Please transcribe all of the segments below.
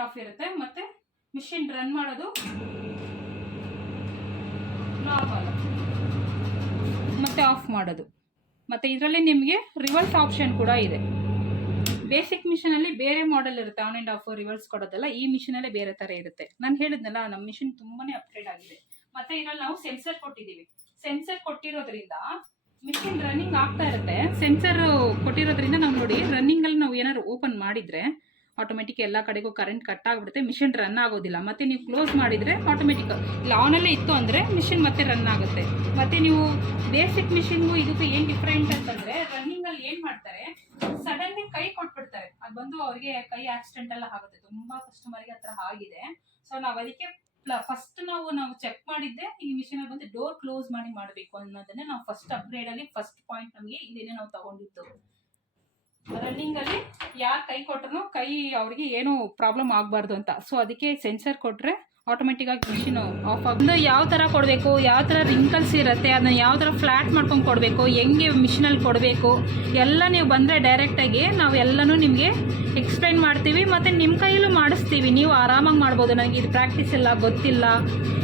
And of ಇರುತ್ತೆ. ಮತ್ತು machine run ಮಾಡೋದು ನಾರ್ಮಲ್, ಮತ್ತು ಆಫ್ ಮಾಡೋದು. ಮತ್ತು ಇದರಲ್ಲಿ ನಿಮಗೆ ರಿವರ್ಸ್ ಆಪ್ಷನ್ ಕೂಡ ಇದೆ. ಬೇಸಿಕ್ ಮಿಷಿನಲ್ಲಿ ಬೇರೆ ಮಾಡೆಲ್ ಇರುತ್ತೆ, ಆನ್ ಆ್ಯಂಡ್ ಆಫ್ ರಿವರ್ಸ್ ಕೊಡೋದಲ್ಲ. ಈ ಮಿಷಿನಲ್ಲೇ ಬೇರೆ ಥರ ಇರುತ್ತೆ. ನಾನು ಹೇಳಿದ್ನಲ್ಲ, ನಮ್ಮ ಮಿಷಿನ್ ತುಂಬಾ ಅಪ್ಗ್ರೇಡ್ ಆಗಿದೆ. ಮತ್ತು ಇದರಲ್ಲಿ ನಾವು ಸೆನ್ಸರ್ ಕೊಟ್ಟಿದ್ದೀವಿ. ಸೆನ್ಸರ್ ಕೊಟ್ಟಿರೋದ್ರಿಂದ ಮಿಷಿನ್ ರನ್ನಿಂಗ್ ಆಗ್ತಾ ಇರುತ್ತೆ. ಸೆನ್ಸರ್ ಕೊಟ್ಟಿರೋದ್ರಿಂದ ನಾವು ನೋಡಿ, ರನ್ನಿಂಗಲ್ಲಿ ನಾವು ಏನಾದ್ರು ಓಪನ್ ಮಾಡಿದರೆ ಆಟೋಮೆಟಿಕ್ ಎಲ್ಲ ಕಡೆಗೂ ಕರೆಂಟ್ ಕಟ್ ಆಗಿಬಿಡುತ್ತೆ, ಮಿಷಿನ್ ರನ್ ಆಗೋದಿಲ್ಲ. ಮತ್ತು ನೀವು ಕ್ಲೋಸ್ ಮಾಡಿದರೆ ಆಟೋಮೆಟಿಕ್ ಇಲ್ಲ ಆನಲ್ಲೇ ಇತ್ತು ಅಂದರೆ ಮಿಷಿನ್ ಮತ್ತೆ ರನ್ ಆಗುತ್ತೆ. ಮತ್ತು ನೀವು ಬೇಸಿಕ್ ಮಿಷಿನ್ಗೂ ಇದಕ್ಕೂ ಏನು ಡಿಫ್ರೆಂಟ್ ಅಂತಂದರೆ, ರನ್ನಿಂಗಲ್ಲಿ ಏನು ಮಾಡ್ತಾರೆ, ಸಡನ್ಲಿ ಕೈ ಕೊಟ್ಬಿಡ್ತಾರೆ. ಅದು ಬಂದು ಅವರಿಗೆ ಕೈ ಆಕ್ಸಿಡೆಂಟ್ ಎಲ್ಲ ಆಗುತ್ತೆ. ತುಂಬ ಕಸ್ಟಮರ್ಗೆ ಹತ್ರ ಆಗಿದೆ. ಸೊ ನಾವು ಅದಕ್ಕೆ ಫಸ್ಟ್ ನಾವು ಚೆಕ್ ಮಾಡಿದ್ದೆ ಈ ಮಿಷಿನಲ್ಲಿ ಬಂದು ಡೋರ್ ಕ್ಲೋಸ್ ಮಾಡಿ ಮಾಡಬೇಕು ಅನ್ನೋದನ್ನೇ ನಾವು ಫಸ್ಟ್ ಅಪ್ಗ್ರೇಡಲ್ಲಿ ಫಸ್ಟ್ ಪಾಯಿಂಟ್ ನಮಗೆ ಇದೇನೆ ನಾವು ತಗೊಂಡಿದ್ದು. ರನ್ನಿಂಗಲ್ಲಿ ಯಾರು ಕೈ ಕೊಟ್ಟರು ಕೈ ಅವ್ರಿಗೆ ಏನೂ ಪ್ರಾಬ್ಲಮ್ ಆಗಬಾರ್ದು ಅಂತ. ಸೊ ಅದಕ್ಕೆ ಸೆನ್ಸರ್ ಕೊಟ್ಟರೆ ಆಟೋಮೆಟಿಕ್ಕಾಗಿ ಮಿಷಿನ್ ಆಫ್ ಆಗೋದು. ಯಾವ ಥರ ಕೊಡಬೇಕು, ಯಾವ ಥರ ರಿಂಕಲ್ಸ್ ಇರುತ್ತೆ, ಅದನ್ನ ಯಾವ ಥರ ಫ್ಲ್ಯಾಟ್ ಮಾಡ್ಕೊಂಡು ಕೊಡಬೇಕು, ಹೆಂಗೆ ಮಿಷಿನಲ್ಲಿ ಕೊಡಬೇಕು ಎಲ್ಲ ನೀವು ಬಂದರೆ ಡೈರೆಕ್ಟಾಗಿ ನಾವು ಎಲ್ಲನೂ ನಿಮಗೆ ಎಕ್ಸ್ಪ್ಲೈನ್ ಮಾಡ್ತೀವಿ. ಮತ್ತು ನಿಮ್ಮ ಕೈಯಲ್ಲೂ ಮಾಡಿಸ್ತೀವಿ, ನೀವು ಆರಾಮಾಗಿ ಮಾಡ್ಬೋದು. ನನಗೆ ಇದು ಪ್ರಾಕ್ಟೀಸ್ ಇಲ್ಲ, ಗೊತ್ತಿಲ್ಲ,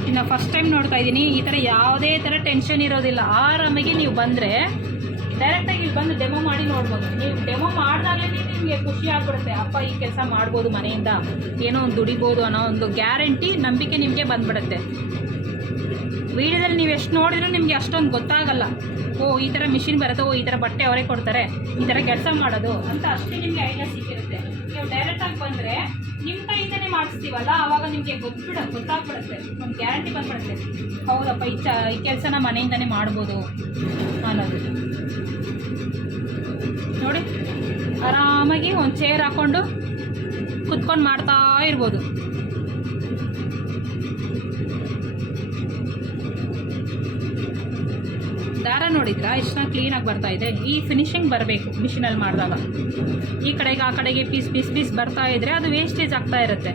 ಇನ್ನು ಫಸ್ಟ್ ಟೈಮ್ ನೋಡ್ತಾ ಇದ್ದೀನಿ, ಈ ಥರ ಯಾವುದೇ ಥರ ಟೆನ್ಷನ್ ಇರೋದಿಲ್ಲ. ಆರಾಮಾಗಿ ನೀವು ಬಂದರೆ ಡೈರೆಕ್ಟಾಗಿ ಇಲ್ಲಿ ಬಂದು ಡೆಮೋ ಮಾಡಿ ನೋಡ್ಬೋದು. ನೀವು ಡೆಮೋ ಮಾಡಿದಾಗಲೇ ನಿಮಗೆ ಖುಷಿ ಆಗ್ಬಿಡುತ್ತೆ, ಅಪ್ಪ ಈ ಕೆಲಸ ಮಾಡ್ಬೋದು, ಮನೆಯಿಂದ ಏನೋ ಒಂದು ದುಡಿಬೋದು ಅನ್ನೋ ಒಂದು ಗ್ಯಾರಂಟಿ, ನಂಬಿಕೆ ನಿಮಗೆ ಬಂದ್ಬಿಡುತ್ತೆ. ವಿಡಿಯೋದಲ್ಲಿ ನೀವು ಎಷ್ಟು ನೋಡಿದ್ರೂ ನಿಮಗೆ ಅಷ್ಟೊಂದು ಗೊತ್ತಾಗಲ್ಲ. ಓ ಈ ಥರ ಮಿಷಿನ್ ಬರುತ್ತೆ, ಓ ಈ ಥರ ಬಟ್ಟೆ ಅವರೇ ಕೊಡ್ತಾರೆ, ಈ ಥರ ಕೆಲಸ ಮಾಡೋದು ಅಂತ ಅಷ್ಟೇ ನಿಮಗೆ ಐಡಿಯಾ ಸಿಕ್ಕಿರುತ್ತೆ. ನೀವು ಡೈರೆಕ್ಟಾಗಿ ಬಂದರೆ ನಿಮ್ಮ ಕೈಯಿಂದನೇ ಮಾಡಿಸ್ತೀವಲ್ಲ, ಆವಾಗ ನಿಮಗೆ ಗೊತ್ತಾಗ್ಬಿಡುತ್ತೆ, ಒಂದು ಗ್ಯಾರಂಟಿ ಬಂದ್ಬಿಡುತ್ತೆ. ಹೌದಪ್ಪ ಈ ಕೆಲಸನ ಮನೆಯಿಂದನೇ ಮಾಡ್ಬೋದು ಅನ್ನೋದು. ನೋಡಿ, ಆರಾಮಾಗಿ ಒಂದು ಚೇರ್ ಹಾಕ್ಕೊಂಡು ಕುತ್ಕೊಂಡು ಮಾಡ್ತಾ ಇರ್ಬೋದು. ದಾರ ನೋಡಿದ್ರಾ ಎಷ್ಟು ಕ್ಲೀನಾಗಿ ಬರ್ತಾ ಇದೆ. ಈ ಫಿನಿಶಿಂಗ್ ಬರಬೇಕು ಮಿಷಿನಲ್ಲಿ ಮಾಡಿದಾಗ. ಈ ಕಡೆಗೆ ಆ ಕಡೆಗೆ ಪೀಸ್ ಬರ್ತಾ ಇದ್ದರೆ ಅದು ವೇಸ್ಟೇಜ್ ಆಗ್ತಾ ಇರುತ್ತೆ.